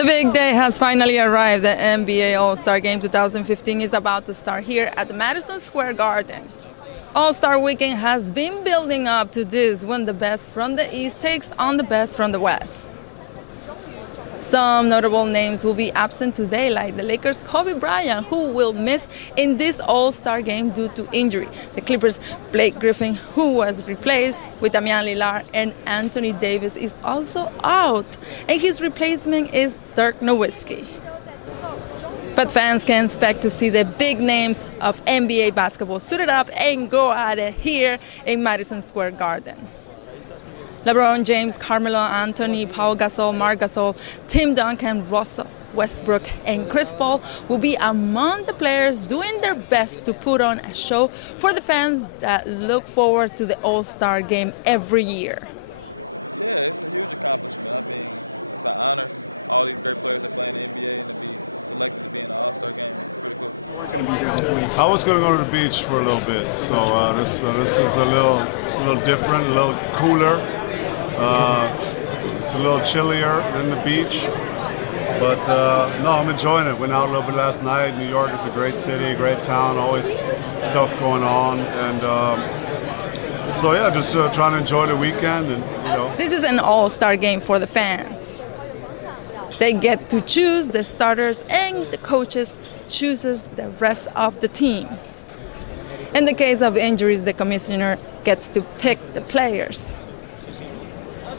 The big day has finally arrived. The NBA All-Star Game 2015 is about to start here at the Madison Square Garden. All-Star Weekend has been building up to this when the best from the East takes on the best from the West. Some notable names will be absent today, like the Lakers' Kobe Bryant, who will miss in this All-Star Game due to injury. The Clippers' Blake Griffin, who was replaced with Damian Lillard, and Anthony Davis is also out, and his replacement is Dirk Nowitzki. But fans can expect to see the big names of NBA basketball suited up and go at it here in Madison Square Garden. LeBron James, Carmelo Anthony, Paul Gasol, Marc Gasol, Tim Duncan, Russell Westbrook, and Chris Paul will be among the players doing their best to put on a show for the fans that look forward to the All-Star Game every year. I was going to go to the beach for a little bit, so this is a little different, a little cooler. It's a little chillier than the beach, but no, I'm enjoying it. Went out a little bit last night. New York is a great city, great town, always stuff going on, and so yeah, just trying to enjoy the weekend, and you know. This is an all-star game for the fans. They get to choose the starters, and the coaches chooses the rest of the teams. In the case of injuries, the commissioner gets to pick the players.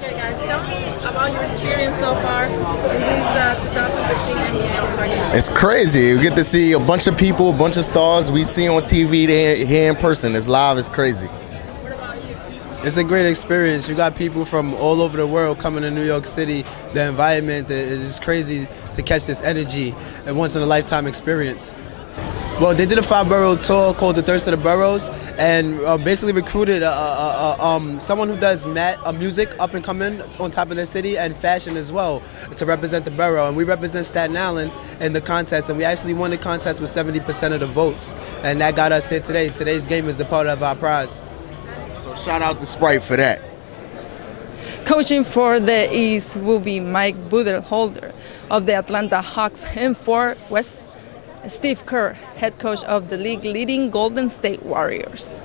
Okay, guys, tell me about your experience so far in this 2015 NBA All-Star Game. It's crazy. We get to see a bunch of people, a bunch of stars we see on TV here in person. It's live, it's crazy. What about you? It's a great experience. You got people from all over the world coming to New York City. The environment is just crazy to catch this energy, a once-in-a-lifetime experience. Well, they did a 5-borough tour called The Thirst of the Boroughs, and basically recruited someone who does music up and coming on top of the city and fashion as well to represent the borough. And we represent Staten Island in the contest, and we actually won the contest with 70% of the votes, and that got us here today. Today's game is a part of our prize. So shout out to Sprite for that. Coaching for the East will be Mike Budenholzer of the Atlanta Hawks, and for West, Steve Kerr, head coach of the league leading Golden State Warriors.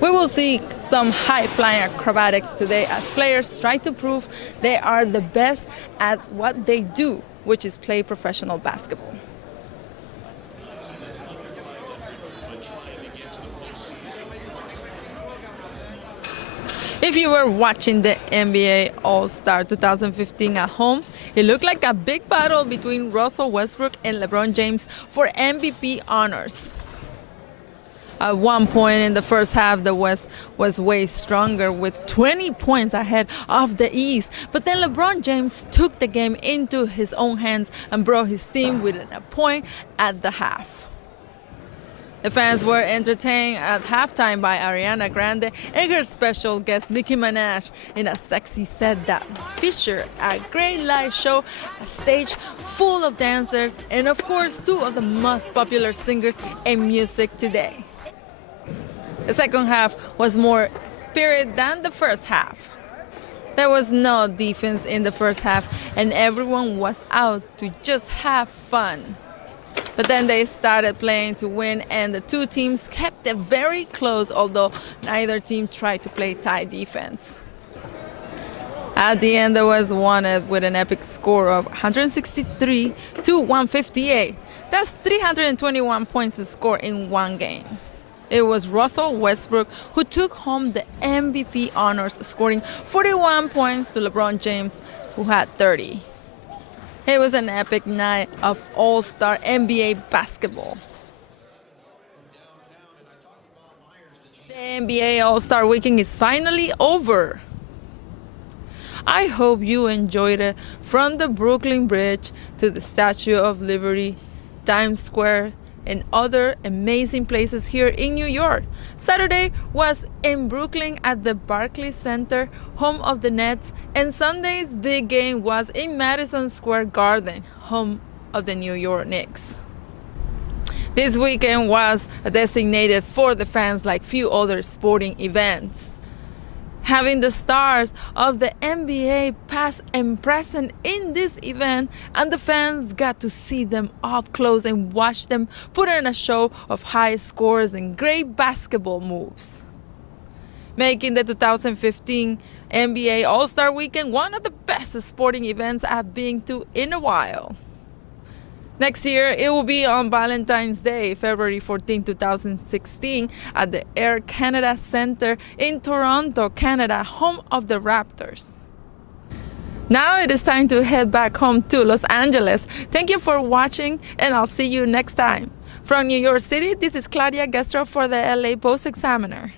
We will see some high-flying acrobatics today as players try to prove they are the best at what they do, which is play professional basketball. If you were watching the NBA All-Star 2015 at home, it looked like a big battle between Russell Westbrook and LeBron James for MVP honors. At one point in the first half, the West was way stronger with 20 points ahead of the East. But then LeBron James took the game into his own hands and brought his team within a point at the half. The fans were entertained at halftime by Ariana Grande and her special guest Nicki Minaj in a sexy set that featured a great live show, a stage full of dancers, and of course 2 of the most popular singers in music today. The second half was more spirited than the first half. There was no defense in the first half, and everyone was out to just have fun. But then they started playing to win, and the 2 teams kept it very close, although neither team tried to play tight defense. At the end, there was won with an epic score of 163 to 158. That's 321 points to score in one game. It was Russell Westbrook who took home the MVP honors, scoring 41 points to LeBron James, who had 30. It was an epic night of all-star NBA basketball. The NBA All-Star Weekend is finally over. I hope you enjoyed it, from the Brooklyn Bridge to the Statue of Liberty, Times Square, and other amazing places here in New York. Saturday was in Brooklyn at the Barclays Center, home of the Nets, and Sunday's big game was in Madison Square Garden, home of the New York Knicks. This weekend was designated for the fans like few other sporting events. having the stars of the NBA past and present in this event, and the fans got to see them up close and watch them put on a show of high scores and great basketball moves, making the 2015 NBA All-Star Weekend one of the best sporting events I've been to in a while. Next year, it will be on Valentine's Day, February 14, 2016, at the Air Canada Centre in Toronto, Canada, home of the Raptors. Now it is time to head back home to Los Angeles. Thank you for watching, and I'll see you next time. From New York City, this is Claudia Gestro for the LA Post-Examiner.